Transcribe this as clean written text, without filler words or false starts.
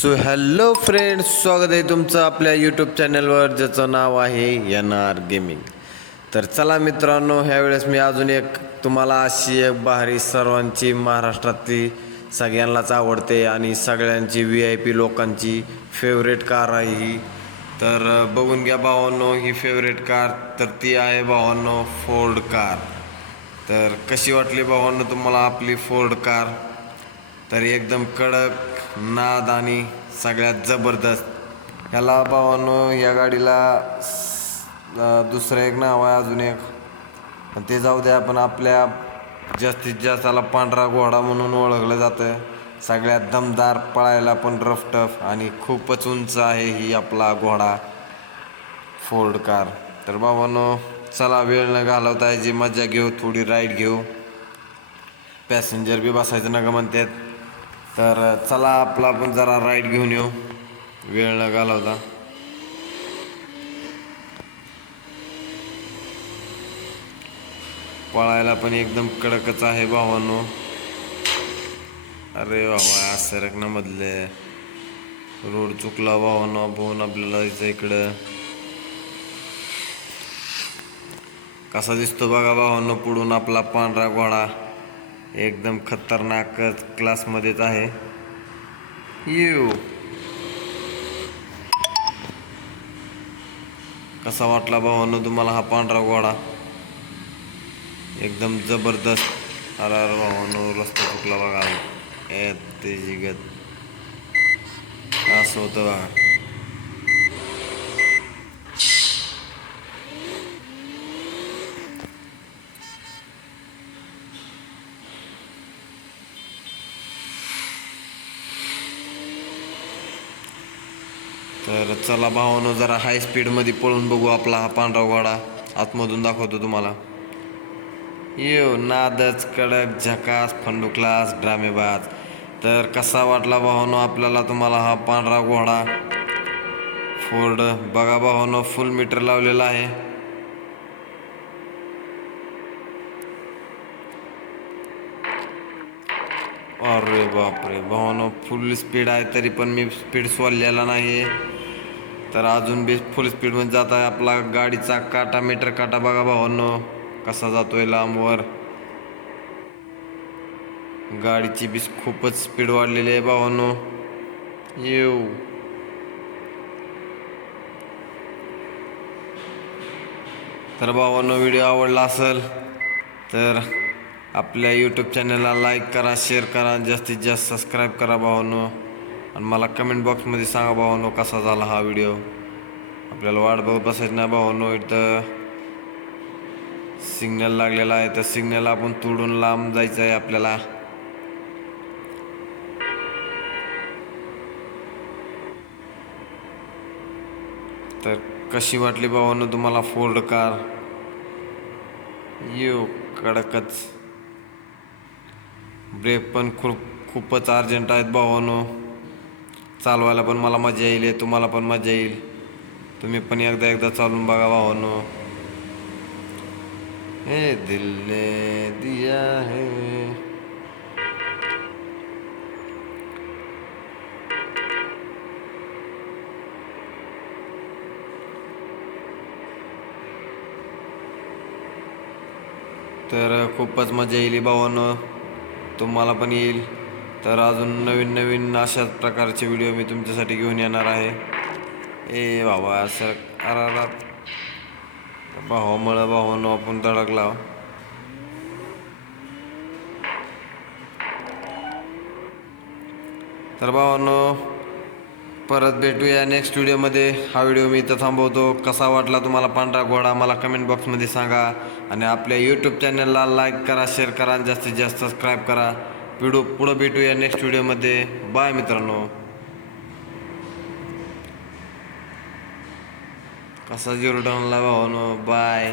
So hello friends, स्वागत आहे तुमचं आपल्या यूट्यूब चॅनलवर ज्याचं नाव आहे NR गेमिंग. तर चला मित्रांनो, ह्यावेळेस मी अजून एक तुम्हाला अशी एक भारी सर्वांची महाराष्ट्रातली सगळ्यांनाच आवडते आणि सगळ्यांची VIP लोकांची फेवरेट कार आहे ही. तर बघून घ्या भावांनो, ही फेवरेट कार तर ती आहे भावांनो फोर्ड कार. तर कशी वाटली भावांनो तुम्हाला आपली फोर्ड कार? तर एकदम कडक नाद आणि सगळ्यात जबरदस्त. ह्याला भावांनो या गाडीला दुसरं एक नाव आहे, अजून एक, पण ते जाऊ द्या. आपण आपल्या जास्तीत जास्त त्याला पांढरा घोडा म्हणून ओळखलं जातं. सगळ्यात दमदार, पळायला पण रफ टफ आणि खूपच उंच आहे ही आपला घोडा फोर्ड कार. तर भावांनो चला, वेळ न घालवता याची मजा घेऊ, थोडी राईड घेऊ. पॅसेंजर बी बसायचं नका म्हणतात. तर चला आपला आपण जरा राईड घेऊन येऊ, वेळ न घालवता. पळायला पण एकदम कडकच आहे भावांनो. अरे बाबा सरक ना मधले रोड चुकला भावांनो. आपण आपल्याला जायचं इकडं. कसा दिसतो बघा भावांनो पुढून आपला पांढरा घोडा. एकदम खतरनाक क्लासमध्येच आहे. कसा वाटला भावांनो तुम्हाला हा पांढरा घोडा? एकदम जबरदस्त. अरे भावांनो रस्ता चुकला बघा. ते जिगत असं होतं बघा. तर चला भावांनो जरा हाय स्पीडमध्ये पळून बघू आपला हा पांढरा घोडा. आतमधून दाखवतो तुम्हाला. नादच कडक, झकास, फंडू क्लास, ड्रामेबाज. तर कसा वाटला भावांनो आपल्याला तुम्हाला हा पांढरा घोडा फोर्ड? बघा भावांनो फुल मीटर लावलेला आहे. अरे बापरे भावांनो, फुल स्पीड आहे तरी पण मी स्पीड सोडलेला नाही. तर अजून बी फुल स्पीडमध्ये जात आहे. आपला गाडीचा काटा, मीटर काटा बघा भावांनो कसा जातोय लांबवर. गाडीची बी खूपच स्पीड वाढलेली आहे भावांनो. तर भावांनो व्हिडिओ आवडला असेल तर आपल्या यूट्यूब चॅनलला लाईक करा, शेअर करा, जास्तीत जास्त सबस्क्राईब करा भावांनो. आणि मला कमेंट बॉक्समध्ये सांगा भावांनो कसा झाला हा व्हिडिओ. आपल्याला वाट बघत बसायचं नाही भावांनो. इथं सिग्नल लागलेला आहे, तर सिग्नल आपण तोडून लांब जायचं आहे आपल्याला. तर कशी वाटली भावांनो तुम्हाला फोर्ड कार? कडकच. ब्रेक पण खूपच अर्जंट आहेत भावांनो. चालवायला पण मला मजा येईल, तुम्हाला पण मजा येईल. तुम्ही पण एकदा चालून बघा भावांनो. हे दिल ने दिया है. तर खूपच मजा येईल भावांनो, तुम्हाला पण येईल. तर अजून नवीन नवीन अशाच प्रकारचे व्हिडिओ मी तुमच्यासाठी घेऊन येणार आहे. बाबा असं अरा भावांनो आपण धडकला. तर भावांनो परत भेटूया नेक्स्ट व्हिडिओमध्ये. हा व्हिडिओ मी इथं थांबवतो. कसा वाटला तुम्हाला पांढरा घोडा मला कमेंट बॉक्समध्ये सांगा. आणि आपल्या यूट्यूब चॅनलला लाईक करा, शेअर करा आणि जास्तीत जास्त सबस्क्राईब करा. पुढं भेटूया नेक्स्ट व्हिडिओमध्ये. बाय मित्रांनो. कसा जीरो डाऊनला भावांनो. बाय.